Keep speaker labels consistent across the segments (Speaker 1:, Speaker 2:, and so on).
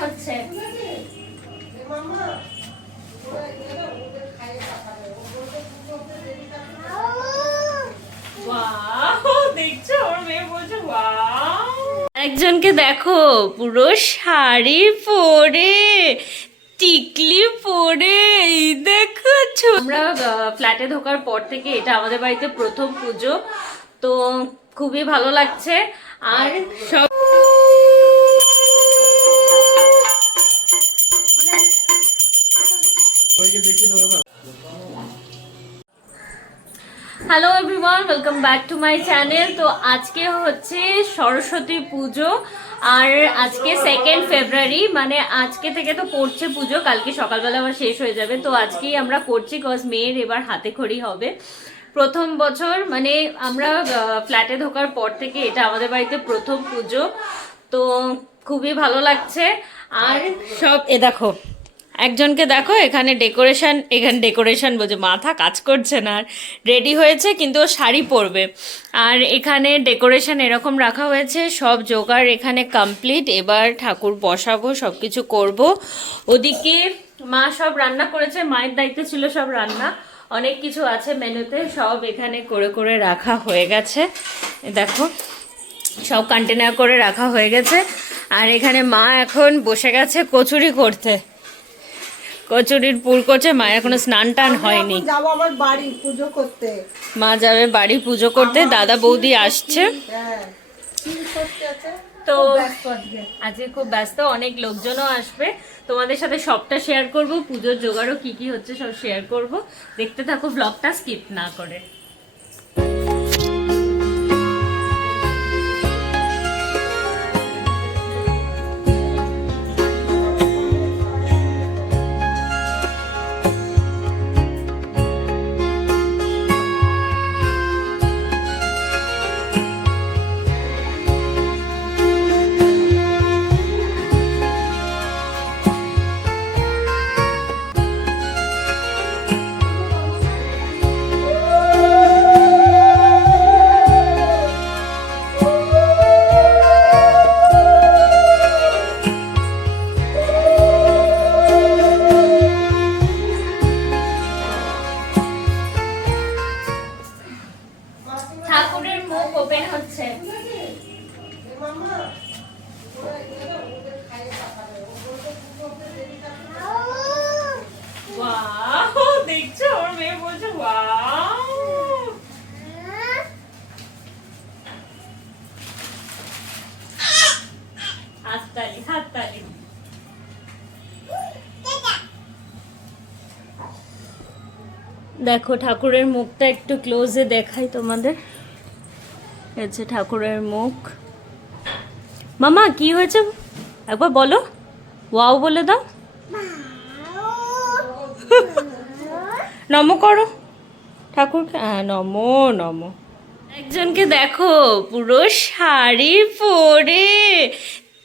Speaker 1: হচ্ছে। একজনকে দেখো পুরো শাড়ি পরে টিকলি পরে এই দেখো আমরা ফ্ল্যাটে ঢোকার পর থেকে এটা আমাদের বাড়িতে প্রথম পুজো তো খুবই ভালো লাগছে। আর সব hello everyone welcome back to my channel তো আজকে হচ্ছে সরস্বতী পুজো আর আজকে সেকেন্ড ফেব্রুয়ারি মানে আজকে থেকে তো পড়ছে পুজো, কালকে সকালবেলা আবার শেষ হয়ে যাবে। তো আজকেই আমরা করছি কজ মেয়ের এবার হাতে খড়ি হবে। প্রথম বছর মানে আমরা ফ্ল্যাটে ঢোকার পর থেকে এটা আমাদের বাড়িতে প্রথম পুজো। তো খুবই ভালো লাগছে। আর সব এ দেখো একজনকে দেখো, এখানে ডেকোরেশন এখানে ডেকোরেশন বলছে, মাথা কাজ করছে না আর রেডি হয়েছে, কিন্তু ও শাড়ি পরবে। আর এখানে ডেকোরেশন এরকম রাখা হয়েছে, সব জোগাড় এখানে কমপ্লিট এবার ঠাকুর বসাবো সব কিছু করব। ওদিকে মা সব রান্না করেছে, মায়ের দায়িত্ব ছিল সব রান্না। অনেক কিছু আছে মেনুতে, সব এখানে করে করে রাখা হয়ে গেছে। দেখো, সব কন্টেনার করে রাখা হয়ে গেছে। আর এখানে মা এখন বসে গেছে কচুরি করতে। কচুরির পুর করছে মা এখনও স্নান টান হয়নি।
Speaker 2: যাব আমার বাড়ি পুজো করতে।
Speaker 1: মা যাবে বাড়ি পুজো করতে দাদা বৌদি আসছে।
Speaker 2: হ্যাঁ।
Speaker 1: তো
Speaker 2: আজকে।
Speaker 1: আজকে খুব ব্যস্ত অনেক লোকজনও আসবে। তোমাদের সাথে সবটা শেয়ার করব পুজোর জোগাড়ও কি কি হচ্ছে সব শেয়ার করব। দেখতে থাকো ব্লগটা স্কিপ না করে। দেখো ঠাকুরের মুখটা একটু ক্লোজে দেখাই তোমাদের। হচ্ছে ঠাকুরের মুখ। মামা কি হয়েছে? একবার বলো। ওয়াও বলে দাও। নম করো। ঠাকুর হ্যাঁ নম নম। একজনকে দেখো পুরো শাড়ি পরে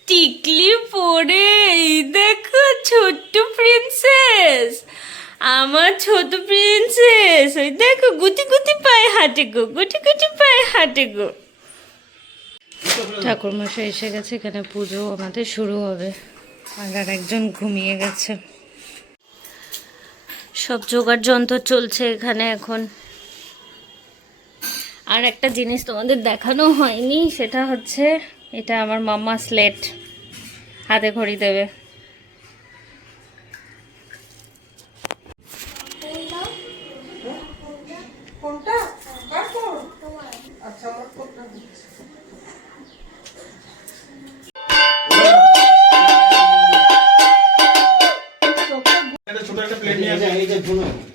Speaker 1: টিকলি পরে এই দেখো ছোট্ট প্রিন্সেস আমার ছোট প্রিন্সেস ওই দেখো, গুটি গুটি পায়ে হাঁটে গো, গুটি গুটি পায়ে হাঁটে গো। ঠাকুর মশাই এসে গেছে, এখানে পুজো আমাদের শুরু হবে। আর একজন ঘুমিয়ে গেছে। সব জোগাড় যন্ত্র চলছে এখানে এখন। আর একটা জিনিস তোমাদের দেখানো হয়নি, সেটা হচ্ছে এটা আমার মাম্মা স্লেট হাতে ঘড়ি দেবে।
Speaker 3: প্লেট
Speaker 1: যে আসি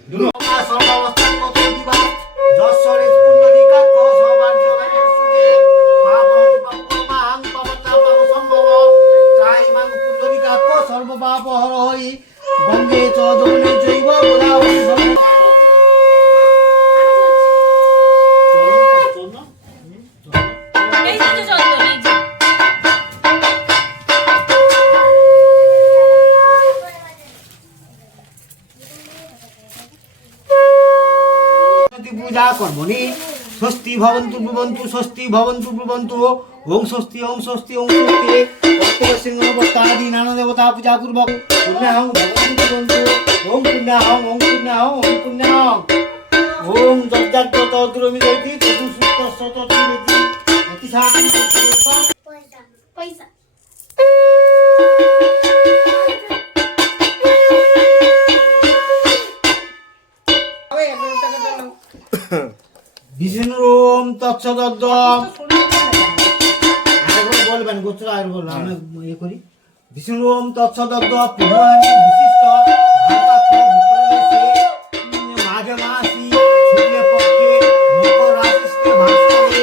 Speaker 4: সরস্বতী পূজা কর্মণি। স্বস্তি ভবন্তু ব্রুবন্তু স্বস্তি ভবন্তু ব্রুবন্তু, ওং স্বস্তি ওং স্বস্তি ওং স্বস্তি কর্তব্য সিংহ বস্তাদি নানা দেবতা পূজা পূর্বক পুণ্যাহং ভগবন্তী বন্ধু ওম পুণ্যাহং ওম পুণ্যাহং ওম পুণ্যাহং। ওম যজ্ঞাত তদ্রমি দৈতি সুস্থ সততি রেতি অতিশান
Speaker 5: পয়সা।
Speaker 2: ওই
Speaker 4: বিষ্ণু ওম তৎসদদ্দ বলবেন গোত্র আর বলবেন আমি ইয়ে করি। বিষ্ণু ওম তৎসদদ্দ পুরাণী বিশিষ্ট মাঘে মাসি শুক্লে পক্ষে মকর রাশিতে ভাস্করে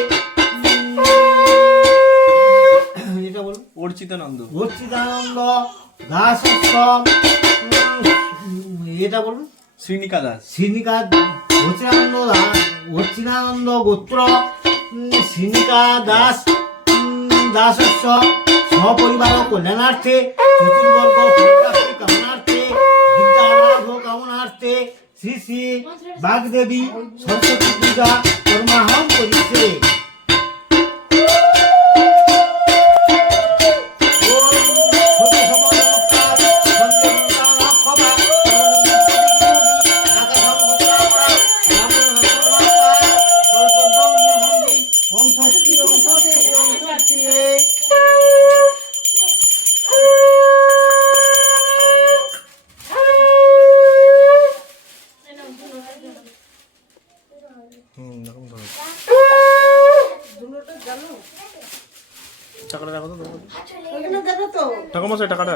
Speaker 4: এটা বলুন।
Speaker 3: অর্চিতানন্দ।
Speaker 4: অচ্চিদানন্দ দাসস্ব এটা বলুন।
Speaker 3: শ্রীনিকা দাস
Speaker 4: সিনিকা অচিনানন্দ অচিনানন্দ গোত্র সিনিকা দাস দাসস্য সপরিবার কল্যাণার্থে চতুর্বর্গ ফলপ্রাপ্তি কামনার্থে বিদ্যালাভ কামনার্থে, শ্রী শ্রী বাগদেবী সরস্বতী পূজা কর্মাহম করিছে।
Speaker 3: টাকাটা রাখো তো টাকা মশাই টাকাটা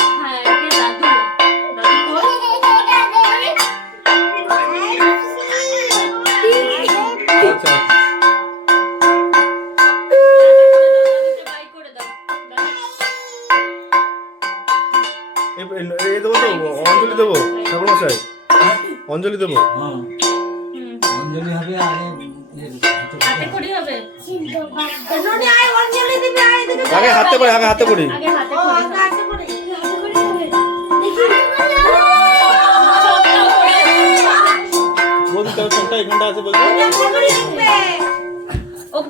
Speaker 3: মশাই অঞ্জলি দেবো।
Speaker 4: হ্যাঁ অঞ্জলি হবে আগে হাতে
Speaker 1: করি
Speaker 3: আগে হাতে করে আগে হাতে করি
Speaker 1: আগে হাতে
Speaker 2: ও আছে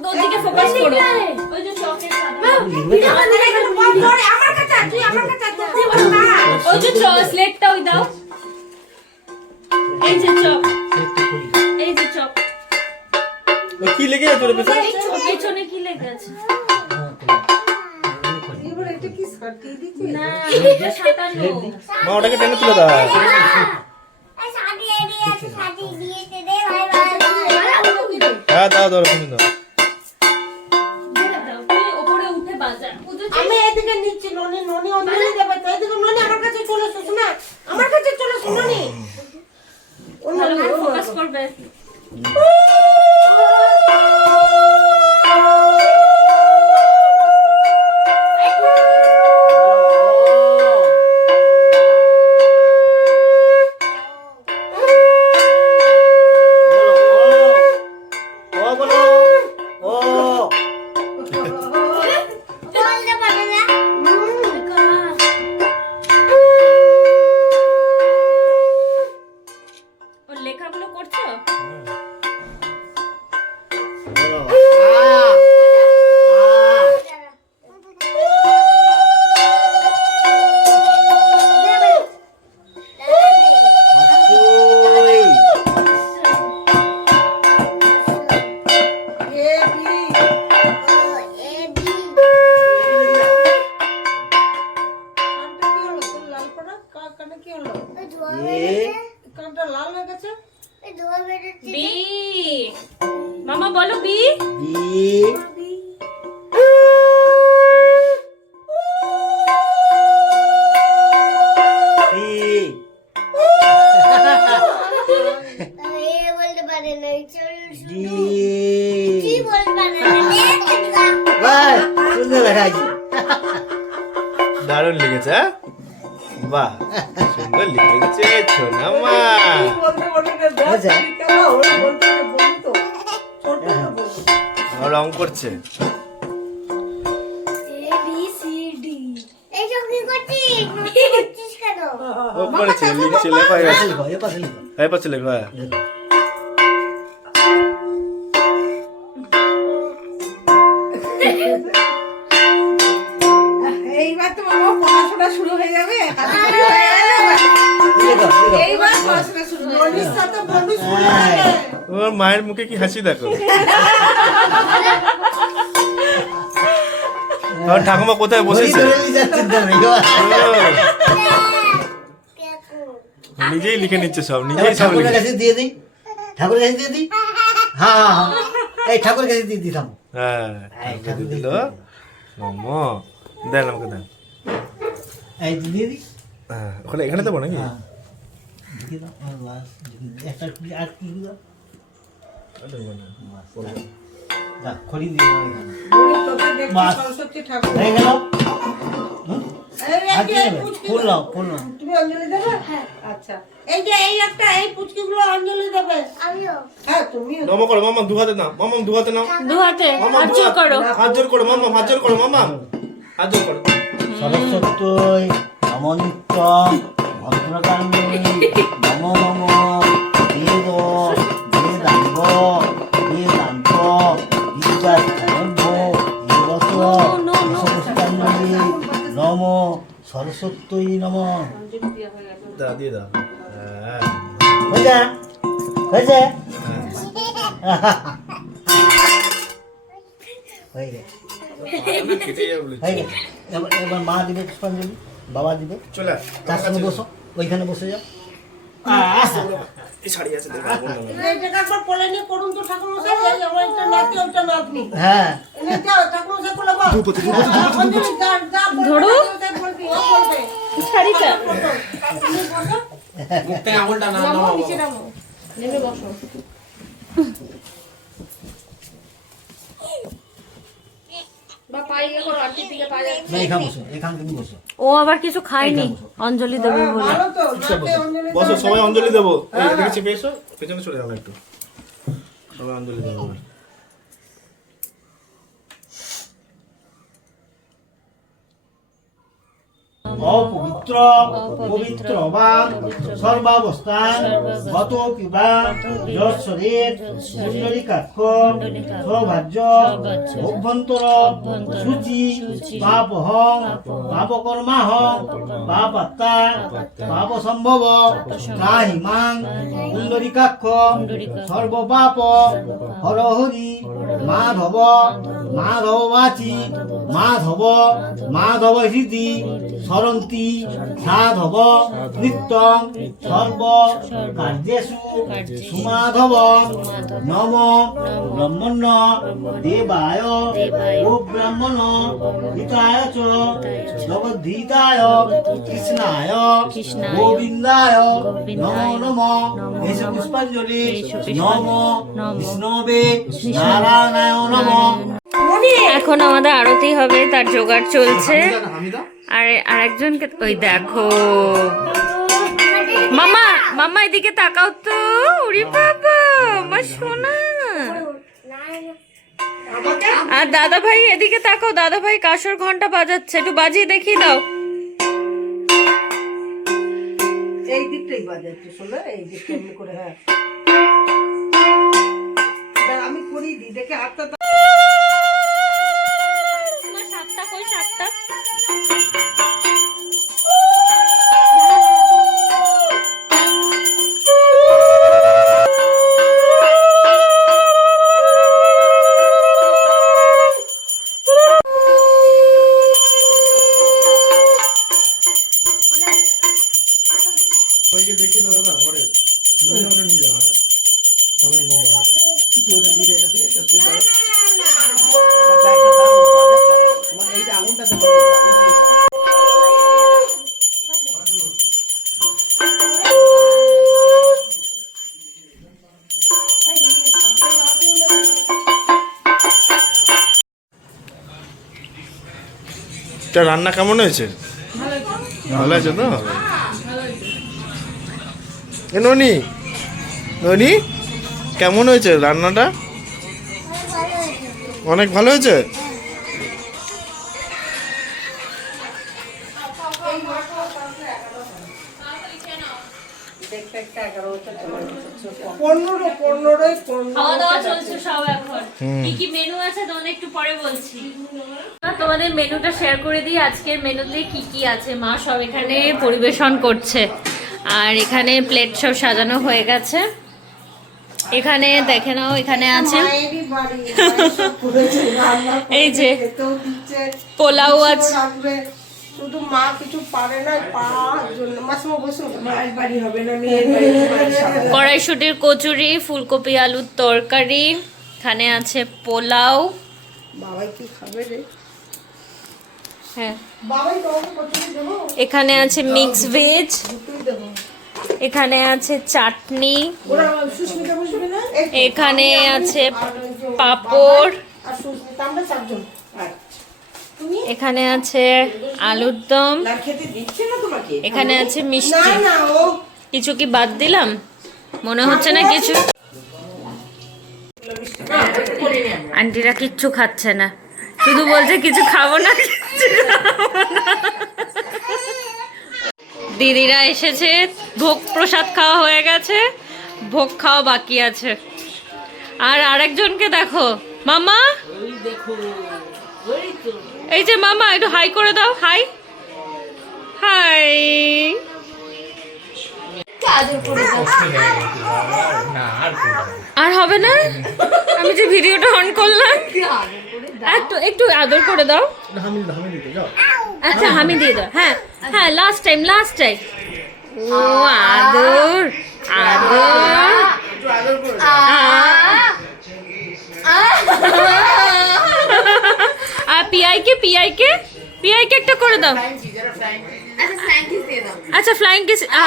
Speaker 1: ওদিকে ফোকাস করো ওই যে চকের
Speaker 2: আমার কাছে তুই আমার কাছে
Speaker 1: ওই দাও। এই যে চক এই যে
Speaker 3: ও, কি লেগে আছে ওর পেছনে?
Speaker 1: পেছনে কি লেগে আছে?
Speaker 3: মা ওটাকে টেনে তুলে দাও। হ্যাঁ দাও দাও তুমি দাও।
Speaker 1: দাও তুই উপরে উঠে বাজা পুজো
Speaker 2: আমি এদিকে নিচ্ছি ননি ননি অঞ্জলি দেবে এদিকে ননি আমার কাছে চলে এসো শোনা। আমার কাছে চলে এসো ননি।
Speaker 1: ফোকাস করবে।
Speaker 5: কি
Speaker 4: বাহ সুন্দর
Speaker 3: দারুণ লিখেছে হ্যাঁ? বাহ সুন্দর লিখেছে সোনা মা। আমার রং করছে।
Speaker 5: A B C D. এই সব কি করছিস নষ্ট করছিস কেন
Speaker 3: ও করেছে লিখছে লেখা হয়ে গেছে
Speaker 4: লিখো এ পাশে লিখো
Speaker 2: এইবার পড়াশোনা শুরু হয়ে যাবে এইবার পড়াশোনা শুরু
Speaker 3: ওর মায়ের মুখে কি হাসি দেখো? আমার ঠাকুমা কোথায় বসেছে? নিজেই লিখে নিচ্ছে সব নিজেই সব
Speaker 4: ঠাকুরের
Speaker 3: লিখে।
Speaker 4: কাছে দিয়ে দিই। ঠাকুরের কাছে দিয়ে দিই। হ্যাঁ হ্যাঁ হ্যাঁ। এই ঠাকুরের কাছে দিয়ে দিতাম।
Speaker 3: হ্যাঁ ঠাকুর
Speaker 4: ঠাকুর
Speaker 3: দিল। মম দেন আমাকে দেন।
Speaker 4: এই দিয়ে দিই।
Speaker 3: হ্যাঁ ওখানে এখানে দেবো নাকি?
Speaker 4: দিয়ে দাও আর বাস একটা আর কি দাও? খড়ি দিয়ে আর
Speaker 2: এই
Speaker 4: কি নেবে? ফুল নাও ফুল নাও
Speaker 2: তুমি অঞ্জলি দেবে? হ্যাঁ আচ্ছা। এই যে এই একটা এই পুচকি অঞ্জলি দেবে।
Speaker 5: আমিও।
Speaker 2: হ্যাঁ তুমি
Speaker 3: নম করো মামাম দু হাতে নাও। মামাম দু হাতে নাও।
Speaker 1: দু হাতে হাত জোর করো।
Speaker 3: হাত জোর করো মামাম হাত জোর করো মামাম হাত জোর করো।
Speaker 4: সরস্বতী নমনিত্য ভদ্রকালী সরস্বতী নম।
Speaker 3: দা দিয়ে দাও। হ্যাঁ।
Speaker 4: হয়েছে? হয়েছে? হয়ে গেছে। হয়ে এবার মা দিবে পুষ্পাঞ্জলি বাবা দিবে।
Speaker 3: চলে
Speaker 4: তার সঙ্গে বসো ওইখানে বসে যাও। হ্যাঁ
Speaker 1: ধরো।
Speaker 2: ঠাকুর মশাই বলবি, ও বলবে
Speaker 1: শাড়িটা
Speaker 4: না বসো।
Speaker 1: ও আবার কিছু খায়নি অঞ্জলি দেবে বলে।
Speaker 2: অঞ্জলি
Speaker 3: বসো সবাই অঞ্জলি দেবো। এই এদিকে চেপে এসো পেছনে চলে যাব একটু। সবাই অঞ্জলি দেবো।
Speaker 4: অপবিত্র পবিত্র বা সর্বাবস্থান গত পিবা যশ্বরের কুণ্ডলিকাক্ষ সৌভাজ্য অভ্যন্তর সূচি পাপহং পাপকর্মাহং পাপাত্তা পাপ সম্ভব কাহিমাং কুণ্ডলিকাক্ষ সর্বপাপ হরহরি মাধব মাধব। বাচি মাধব। মাধব হৃদি সরন্তি সাধব নিত্যং সর্ব কার্যেষু সুমাধব নম ব্রহ্মণ্য দেবায় ও ব্রাহ্মণ হিতায় চ জগদ্ধীতায় কৃষ্ণায় গোবিন্দায় নমো নম। এস পুষ্পাঞ্জলি নম বিষ্ণবে নারায়ণায় নম।
Speaker 1: এখন আমাদের আরতি হবে তার জোগাড় চলছে। আর আর একজনকে ওই দেখো। মামা মামা, এদিকে তাকাও তো। উড়ি বাবা আমার সোনা আর দাদা ভাই এদিকে তাকাও। দাদা ভাই কাসর ঘণ্টা বাজাচ্ছে। একটু বাজিয়ে দেখিয়ে দাও।
Speaker 2: এই দিকটাই বাজাচ্ছে এই দিকটা করে হ্যাঁ। আমি করি দি, দেখে হাতটা
Speaker 4: এটা
Speaker 3: রান্না কেমন হয়েছে? ভালো আছে তো? এ ননি ননি কেমন হয়েছে রান্নাটা?
Speaker 1: কি মেনু আছে তোমাদের একটু পরে বলছি। তোমাদের মেনুটা শেয়ার করে দিই। আজকের মেনুতে কি কি আছে? মা সব এখানে পরিবেশন করছে। আর এখানে প্লেট সব সাজানো হয়ে গেছে। এখানে দেখে নাও এখানে আছে। এই যে পোলাও আছে।
Speaker 2: শুধু মা কিছু পারে না
Speaker 1: কড়াইশুটির কচুরি ফুলকপি আলুর তরকারি এখানে আছে পোলাও।
Speaker 2: বাবাই কি খাবে রে?
Speaker 1: হ্যাঁ। এখানে আছে মিক্স ভেজ এখানে আছে চাটনি, এখানে আছে পাঁপড়, এখানে আছে আলুর দম, এখানে আছে মিষ্টি। কিছু কি বাদ দিলাম? মনে হচ্ছে না কিছু। আন্টিরা কিচ্ছু খাচ্ছে না। শুধু বলছে, কিছু খাব না কিচ্ছু খাব না। দিদিরা এসেছে, ভোগ প্রসাদ খাওয়া হয়ে গেছে, ভোগ খাওয়া বাকি আছে। আর আরেকজনকে দেখো, মামা? এই যে মামা, একটু হাই করে দাও, হাই। হাই। আর হবে না? আমি যে ভিডিওটা অন করলাম। একটু একটু আদর করে দাও।
Speaker 3: হামি হামি দিতে যাও।
Speaker 1: আচ্ছা আমি দিয়ে দাও। হ্যাঁ হ্যাঁ লাস্ট টাইম লাস্ট টাইম ও আদর আদর। আর পিআই কে পিআই কে পিআই কে একটা করে দাও। আচ্ছা ফ্লাইং কিস আ।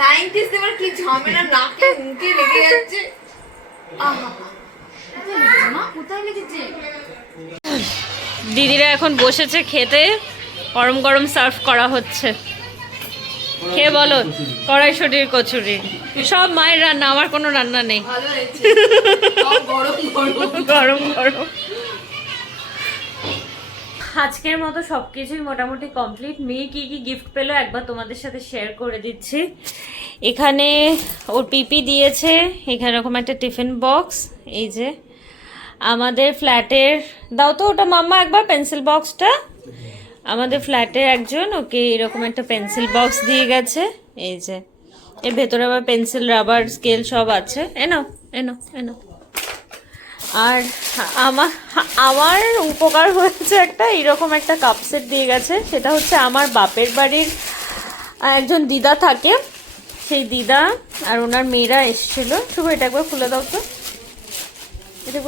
Speaker 5: সায়েন্টিস্ট এবার কি ঝামেলা নাকে মুখে লেগে যাচ্ছে?
Speaker 1: দিদিরা এখন বসেছে খেতে গরম গরম সার্ভ করা হচ্ছে। খেয়ে বলো কড়াইশুটির কচুরি। সব মায়ের রান্না আমার কোনো রান্না নেই।
Speaker 5: গরম গরম।
Speaker 1: আজকের মতো সবকিছুই মোটামুটি কমপ্লিট মেয়ে কি কি গিফট পেল একবার তোমাদের সাথে শেয়ার করে দিচ্ছি। এখানে ওর পিপি দিয়েছে, এখানে এরকম একটা টিফিন বক্স এই যে। আমাদের ফ্ল্যাটের দাও তো ওটা মাম্মা একবার পেন্সিল বক্সটা আমাদের ফ্ল্যাটের একজন, ওকে এরকম একটা পেন্সিল বক্স দিয়ে গেছে, এই যে। এর ভেতরে আবার পেন্সিল রাবার স্কেল সব আছে। এনো এনো এনো আর আমার আমার উপকার হয়েছে একটা এরকম একটা কাপ সেট দিয়ে গেছে, সেটা হচ্ছে আমার বাপের বাড়ির একজন দিদা থাকে। সেই দিদা আর ওনার মেয়েরা এসেছিল। শুভ, এটা একবার খুলে দাও তো। এটা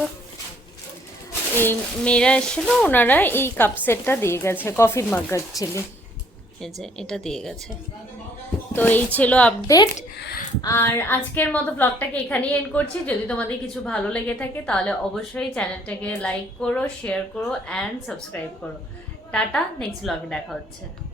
Speaker 1: এই মেয়েরা এসেছিল, ওনারা এই কাপ সেটটা দিয়ে গেছে কফির মাগ ছিল এই যে, এটা দিয়ে গেছে। তো এই ছিল আপডেট আর আজকের মতো ব্লগটাকে এখানেই এন্ড করছি। যদি তোমাদের কিছু ভালো লেগে থাকে, তাহলে অবশ্যই চ্যানেলটাকে লাইক করো শেয়ার করো অ্যান্ড সাবস্ক্রাইব করো। টাটা নেক্সট ব্লগে দেখা হচ্ছে।